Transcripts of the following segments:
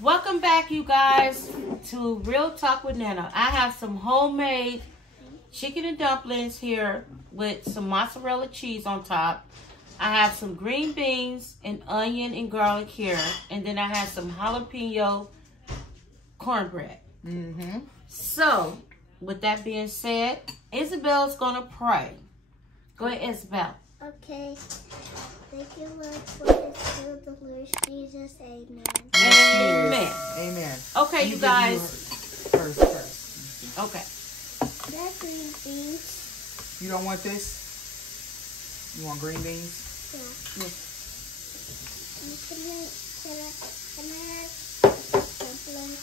Welcome back, you guys, to Real Talk with Nana. I have some homemade chicken and dumplings here with some mozzarella cheese on top. I have some green beans and onion and garlic here. And then I have some jalapeno cornbread. So, with that being said, Isabel's going to pray. Go ahead, Isabel. Okay. Thank you, Lord, for this food, the Lord Jesus. Amen. Amen. Amen. Okay, you guys. First. Okay. That green beans. You don't want this? You want green beans? Yeah. Yes. Can I have dumplings?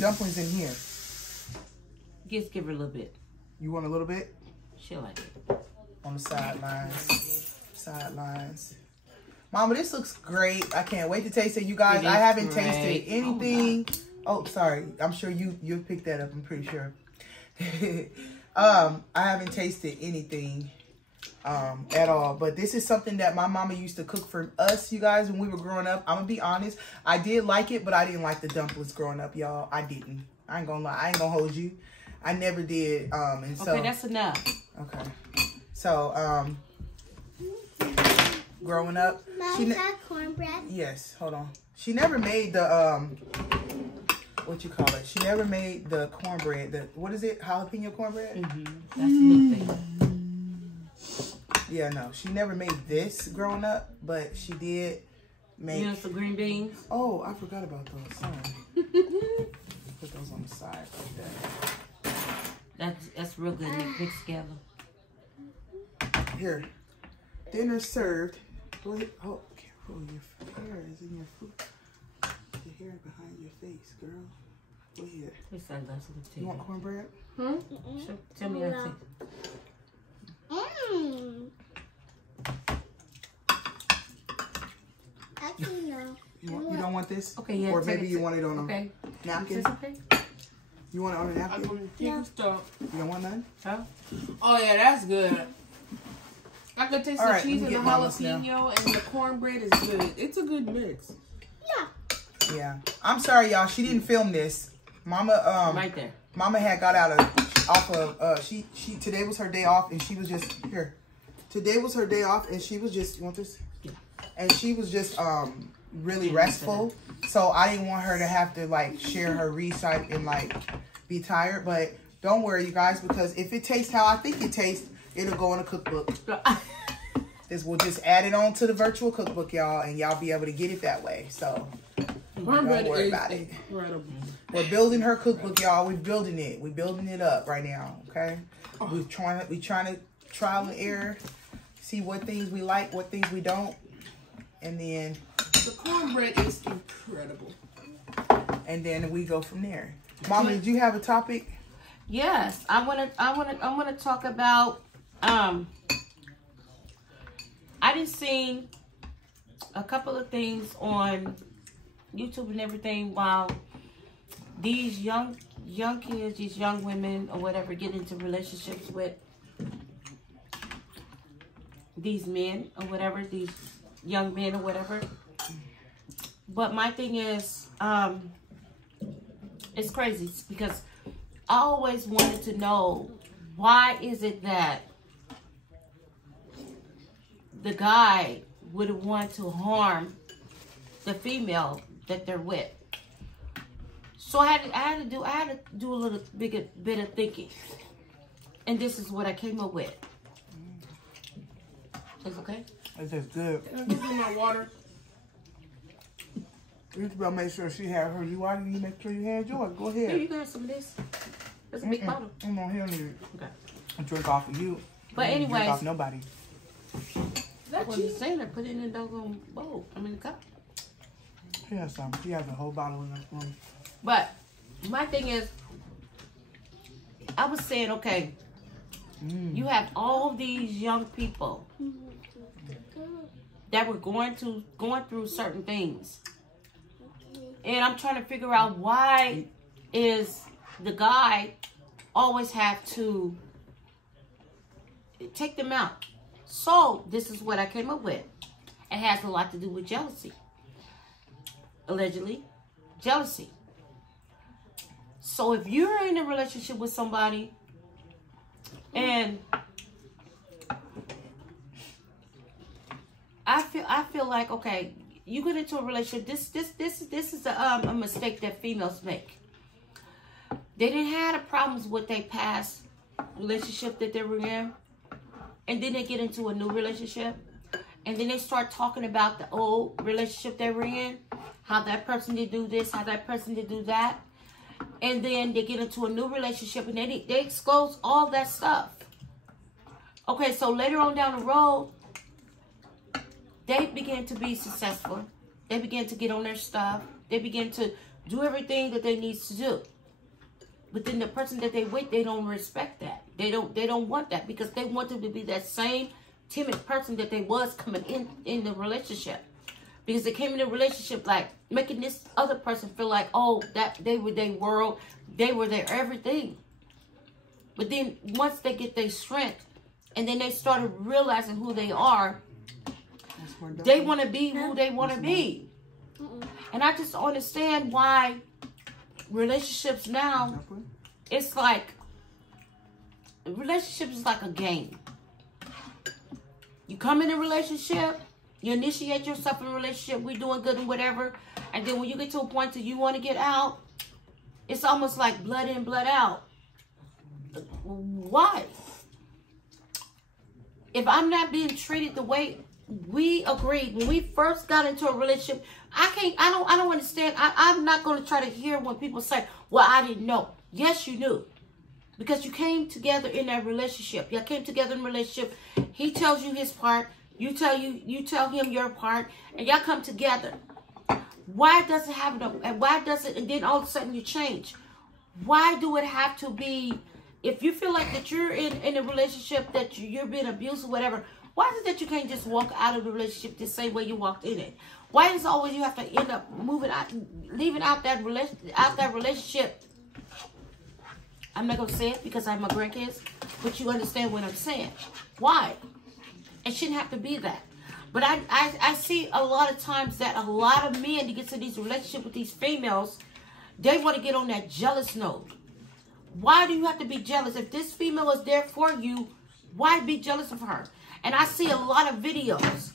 Dumplings in here. Just give her a little bit. You want a little bit? She'll like it. On the sidelines. Mama, this looks great. I can't wait to taste it. You guys, I haven't tasted anything. Oh, sorry. I'm sure you'll pick that up. I'm pretty sure. I haven't tasted anything at all. But this is something that my mama used to cook for us, you guys, when we were growing up. I'm going to be honest. I did like it, but I didn't like the dumplings growing up, y'all. I didn't. I ain't going to lie. I ain't going to hold you. I never did. And so, Okay, that's enough. Okay. So, growing up, Mom, is that cornbread? yes, hold on. She never made the what you call it? She never made the cornbread. The what is it? Jalapeno cornbread? That's a little thing. Yeah, no, she never made this growing up, but she did make. You know some green beans? Oh, I forgot about those. Sorry. Put those on the side like that. That's real good. Mixed together. Here, dinner served. Go ahead. Oh, careful. Your hair is in your food. Your hair behind your face, girl. Go ahead. You want cornbread? Tell me how to Actually, no. You don't want this? Okay, yeah. Or maybe you want it on a napkin? Okay. You want it on a napkin? Yeah. Stuff. You don't want none? Huh? Oh yeah, that's good. I could taste the cheese and the jalapeno and the cornbread is good. It's a good mix. Yeah. I'm sorry, y'all. She didn't film this. Mama, right there. Mama had got off of, she today was her day off and she was just, here. Today was her day off and she was just, you want this? Yeah. And she was just, really restful. So I didn't want her to have to, like, share her recite and, like, be tired. But don't worry, you guys, because if it tastes how I think it tastes, it'll go in a cookbook. We'll just add it on to the virtual cookbook, y'all, and y'all be able to get it that way. So Cornbread don't worry is about it. incredible. We're building her cookbook, y'all. We're building it. We're building it up right now. Okay. We're trying to trial and error, see what things we like, what things we don't, and then The cornbread is incredible. And then we go from there. Mama, did you have a topic? Yes, I want to talk about I done seen a couple of things on YouTube and everything while these young kids, these young women or whatever get into relationships with these men or whatever, these young men or whatever. But my thing is, it's crazy because I always wanted to know, why is it that the guy would want to harm the female that they're with? So I had to do a little bit of thinking, and this is what I came up with. It's okay. It's just good. Can I give you my water? You better make sure she had her. You already make sure you had yours. Go ahead. Here, you got some of this. It's a big bottle. I'm on here and Okay. drink off of you. But anyways, drink off nobody. I wasn't saying I put it in the doggone bowl. I mean the cup. She has some. She has a whole bottle in this room. But my thing is, I was saying, okay, you have all these young people that were going through certain things, and I'm trying to figure out, why is the guy always have to take them out? So this is what I came up with. It has a lot to do with jealousy. allegedly, jealousy. So if you're in a relationship with somebody and I feel like, okay, you get into a relationship. This is a mistake that females make. They didn't have the problems with their past relationship that they were in, and then they get into a new relationship, and then they start talking about the old relationship they were in, how that person did do this, how that person did do that, and then they get into a new relationship, and they expose all that stuff. Okay, so later on down the road, they begin to be successful. They begin to get on their stuff. They begin to do everything that they need to do. But then the person that they with, they don't respect that. They don't want that, because they want them to be that same timid person that they was coming in the relationship. Because they came in the relationship like making this other person feel like, oh, that they were their world, they were their everything. But then once they get their strength, and then they started realizing who they are, they want to be who they want to be. And I just understand why relationships now, it's like, relationships is like a game. You come in a relationship, you initiate yourself in a relationship, we're doing good and whatever, and then when you get to a point that you want to get out, it's almost like blood in, blood out. Why? If I'm not being treated the way we agreed when we first got into a relationship, I don't understand. I'm not going to try to hear when people say, well, I didn't know. Yes, you knew. Because you came together in that relationship. Y'all came together in a relationship. He tells you his part. You tell him your part. And y'all come together. Why does it have no, and why does it, and then all of a sudden you change? Why do it have to be, if you feel like that you're in a relationship that you're being abused or whatever, why is it that you can't just walk out of the relationship the same way you walked in it? Why is it always you have to end up moving out, leaving out that relationship? I'm not going to say it because I have my grandkids, but you understand what I'm saying. Why? It shouldn't have to be that. But I see a lot of times that a lot of men to get to these relationships with these females, they want to get on that jealous note. Why do you have to be jealous? If this female is there for you, why be jealous of her? And I see a lot of videos.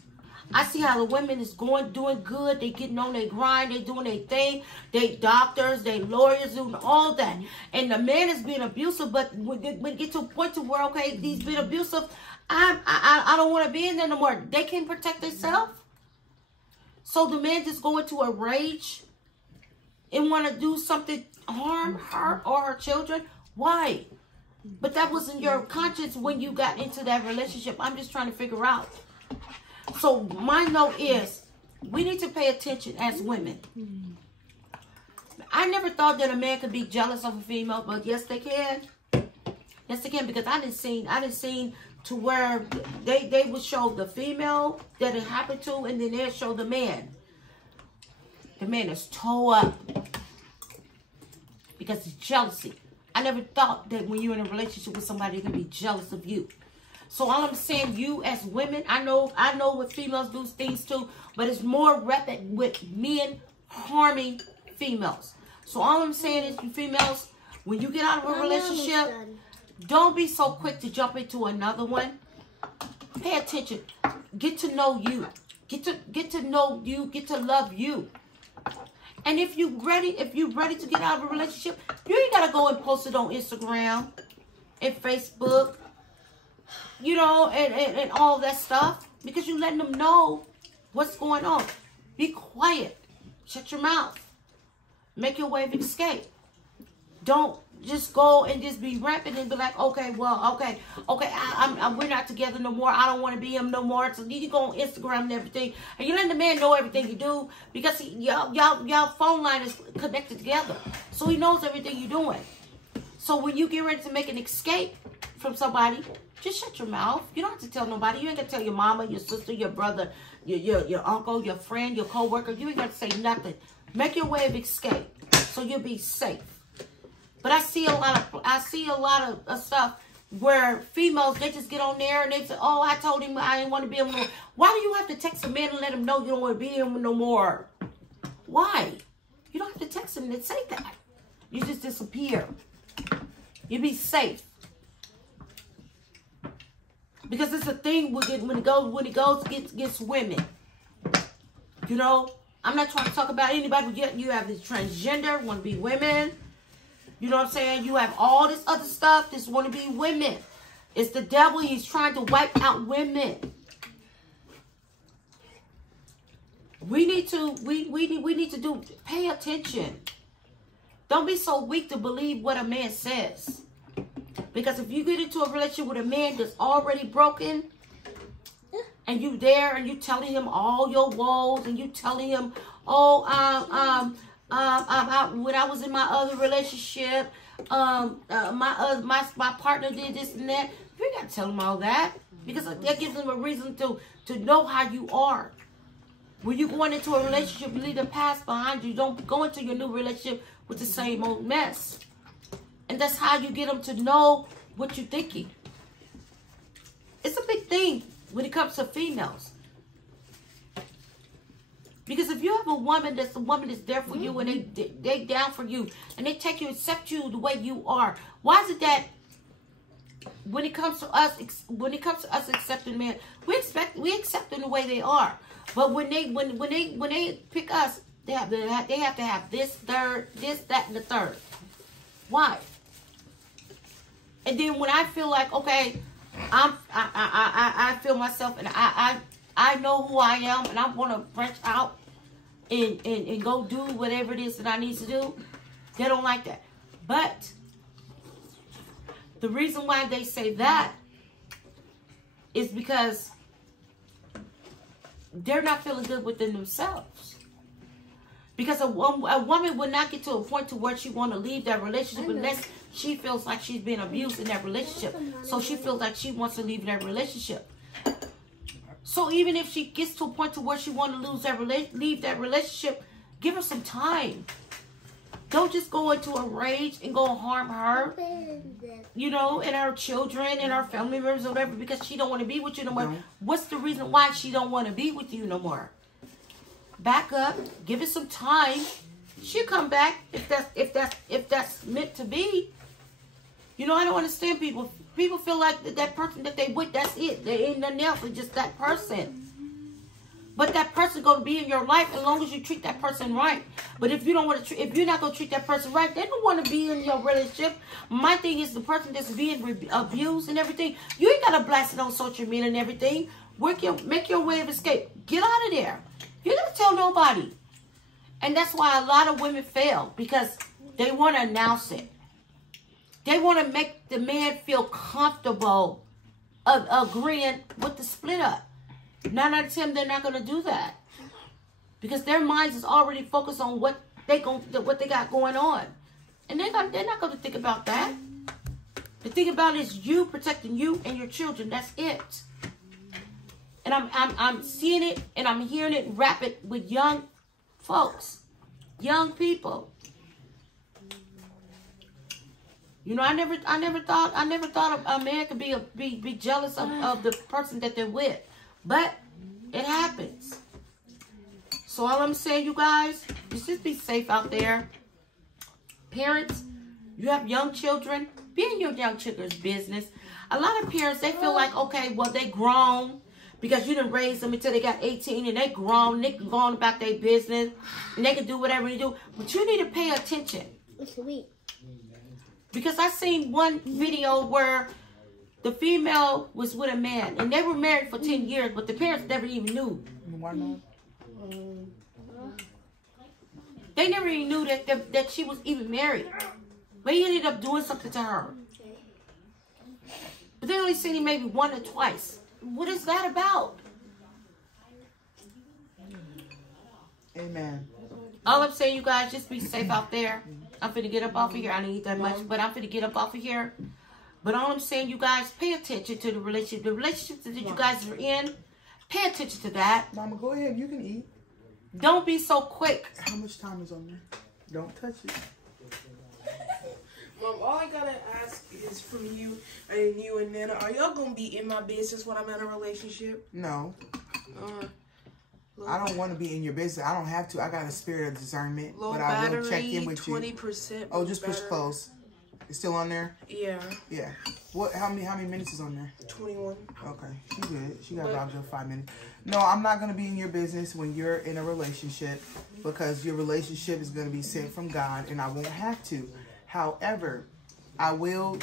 I see how the women is doing good. They getting on their grind. They doing their thing. They doctors, they lawyers, doing all that. And the man is being abusive, but when it get to a point to where, okay, he's been abusive, I don't want to be in there no more. They can't protect themselves. So the man just go into a rage and want to do something, harm her or her children. Why? But that wasn't your conscience when you got into that relationship. I'm just trying to figure out. So my note is, we need to pay attention as women. I never thought that a man could be jealous of a female, but yes, they can. Yes, they can, because I didn't seen to where they would show the female that it happened to, and then they'd show the man. The man is tore up because it's jealousy. I never thought that when you're in a relationship with somebody, they're going to be jealous of you. So all I'm saying, you as women, I know what females do things too, but it's more rapid with men harming females. So all I'm saying is, you females, when you get out of a relationship, don't be so quick to jump into another one. Pay attention. Get to know you. Get to know you. Get to love you. And if you're ready to get out of a relationship, you ain't gotta go and post it on Instagram and Facebook, you know, and all that stuff, because you're letting them know what's going on. Be quiet. Shut your mouth. Make your way of escape. Don't just go and just be rampant and be like, okay, well, okay, we're not together no more. I don't want to be him no more. So you go on Instagram and everything, and you let the man know everything you do, because y'all phone line is connected together, so he knows everything you're doing. So when you get ready to make an escape from somebody, just shut your mouth. You don't have to tell nobody. You ain't got to tell your mama, your sister, your brother, your uncle, your friend, your co-worker. You ain't got to say nothing. Make your way of escape so you'll be safe. But I see a lot of stuff where females, they just get on there and they say, oh, I told him I didn't want to be him no more. Why do you have to text a man and let him know you don't want to be him no more? Why? You don't have to text him and say that. You just disappear. You be safe. Because it's a thing when it goes against women. You know, I'm not trying to talk about anybody, but yet you have this transgender, want to be women. You know what I'm saying? You have all this other stuff, just want to be women. It's the devil. He's trying to wipe out women. We need to pay attention. Don't be so weak to believe what a man says. Because if you get into a relationship with a man that's already broken, and you there and you telling him all your woes, and you telling him, oh, when I was in my other relationship, my partner did this and that. You ain't got to tell him all that, because that gives him a reason to know how you are. When you going into a relationship, leave the past behind you. Don't go into your new relationship with the same old mess. And that's how you get them to know what you're thinking. It's a big thing when it comes to females. Because if you have a woman that's there for you, and they down for you, and they take you, accept you the way you are, why is it that when it comes to us accepting men, we accept them the way they are, but when they pick us, they have to have this, that, and the third. Why? And then when I feel like, okay, I feel myself, and I know who I am, and I want to branch out and go do whatever it is that I need to do, they don't like that. But the reason why they say that is because they're not feeling good within themselves. Because a woman would not get to a point to where she want to leave that relationship unless she feels like she's been abused in that relationship. So she feels like she wants to leave that relationship. So even if she gets to a point to where she want to leave that relationship, give her some time. Don't just go into a rage and go harm her, you know, and her children and her family members or whatever, because she don't want to be with you no more. No. What's the reason why she don't want to be with you no more? Back up, give it some time. She'll come back if that's meant to be. You know, I don't understand people. People feel like that person that they with, that's it. There ain't nothing else. It's just that person. But that person's gonna be in your life as long as you treat that person right. But if you don't want to, if you're not gonna treat that person right, they don't want to be in your relationship. My thing is the person that's being abused and everything. You ain't gotta blast it on social media and everything. Make your way of escape. Get out of there. You don't tell nobody. And that's why a lot of women fail, because they want to announce it. They want to make the man feel comfortable agreeing with the split up. 9 out of 10, they're not going to do that, because their minds is already focused on what they got going on, and they're not going to think about that. The thing about it is you protecting you and your children. That's it. And I'm seeing it and I'm hearing it rapid with young folks, young people. You know, I never thought a man could be jealous of the person that they're with, but it happens. So all I'm saying, you guys, is just be safe out there. Parents, you have young children, be in your young children's business. A lot of parents, they feel like, okay, well, they grown because you didn't raise them until they got 18 and they grown. They can go on about their business and they can do whatever they do. But you need to pay attention. Sweet. Because I seen one video where the female was with a man and they were married for 10 years, but the parents never even knew. They never even knew that she was even married. But he ended up doing something to her. But they only seen him maybe 1 or twice. What is that about? Amen. All I'm saying, you guys, just be safe out there. I'm finna get up off of here. I didn't eat that much, but I'm finna get up off of here. But all I'm saying, you guys, pay attention to the relationship. The relationships that you guys are in, pay attention to that. Mama, go ahead. You can eat. Don't be so quick. How much time is on there? Don't touch it. Mom, all I gotta ask is from you and you and Nana, are y'all gonna be in my business when I'm in a relationship? No. I don't want to be in your business. I don't have to. I got a spirit of discernment, Low but I battery, will check in with 20% you. Oh, just push close. It's still on there? Yeah. Yeah. What? How many minutes is on there? 21. Okay, she good. She got about just 5 minutes. No, I'm not gonna be in your business when you're in a relationship, because your relationship is gonna be sent from God, and I won't have to. However, I will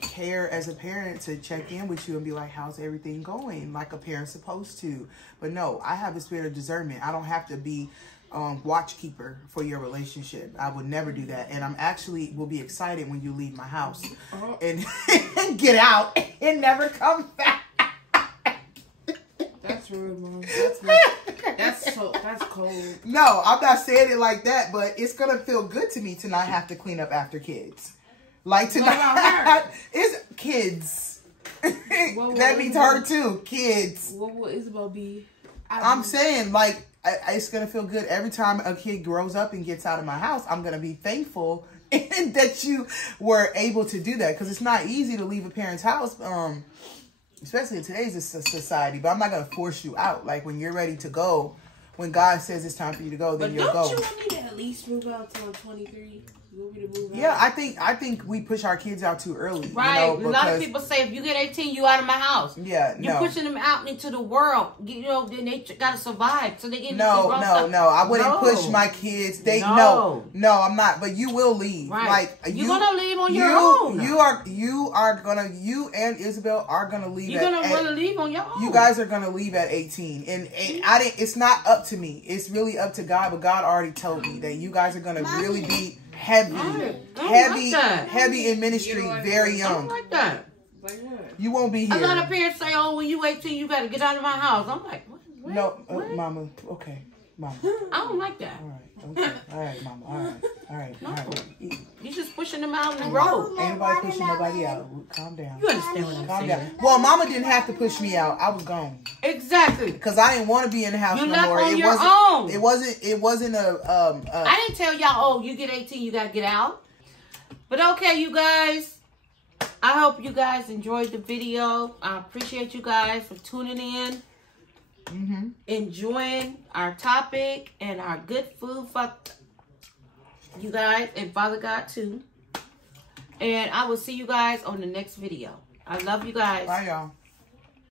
care as a parent to check in with you and be like, how's everything going, like a parent's supposed to. But no, I have a spirit of discernment. I don't have to be watch keeper for your relationship. I would never do that. And I'm actually will be excited when you leave my house and get out and never come back. That's rude, Mom. That's cold. No, I'm not saying it like that, but it's gonna feel good to me to not have to clean up after kids. Like tonight, it's kids. That means her too. Kids. What will Isabel be? I'm saying, like, it's gonna feel good every time a kid grows up and gets out of my house. I'm gonna be thankful that you were able to do that, because it's not easy to leave a parent's house, especially in today's society. But I'm not gonna force you out. Like, when you're ready to go, when God says it's time for you to go, then you'll go. But don't you want me to at least move out till I'm 23? You want me to move out? Yeah, I think we push our kids out too early. Right. You know, a lot of people say if you get 18, you out of my house. Yeah, You're pushing them out into the world. You know, then they gotta survive. So they get No. I wouldn't push my kids. No, I'm not. But you will leave. Right. Like, you're gonna leave on your own. You and Isabel are gonna leave. You're gonna really leave on your own. You guys are gonna leave at 18, and it's not up to me. It's really up to God. But God already told me that you guys are gonna really be heavy in ministry, very young. I don't like that. Like what? You won't be here. A lot of parents say, "Oh, when you 18, you got to get out of my house." I'm like, what? No, Mama. Okay, Mama. I don't like that. All right. Okay. All right, Mama. All right. You just pushing them out in the road. Ain't nobody pushing nobody out. Calm down. You understand what I'm saying? Calm down. Well, Mama didn't have to push me out. I was gone. Exactly. Because I didn't want to be in the house You no left more. on your own. It wasn't a. I didn't tell y'all, oh, you get 18, you got to get out. But okay, you guys. I hope you guys enjoyed the video. I appreciate you guys for tuning in. Enjoying our topic and our good food for you guys and Father God too. And I will see you guys on the next video. I love you guys. Bye, y'all.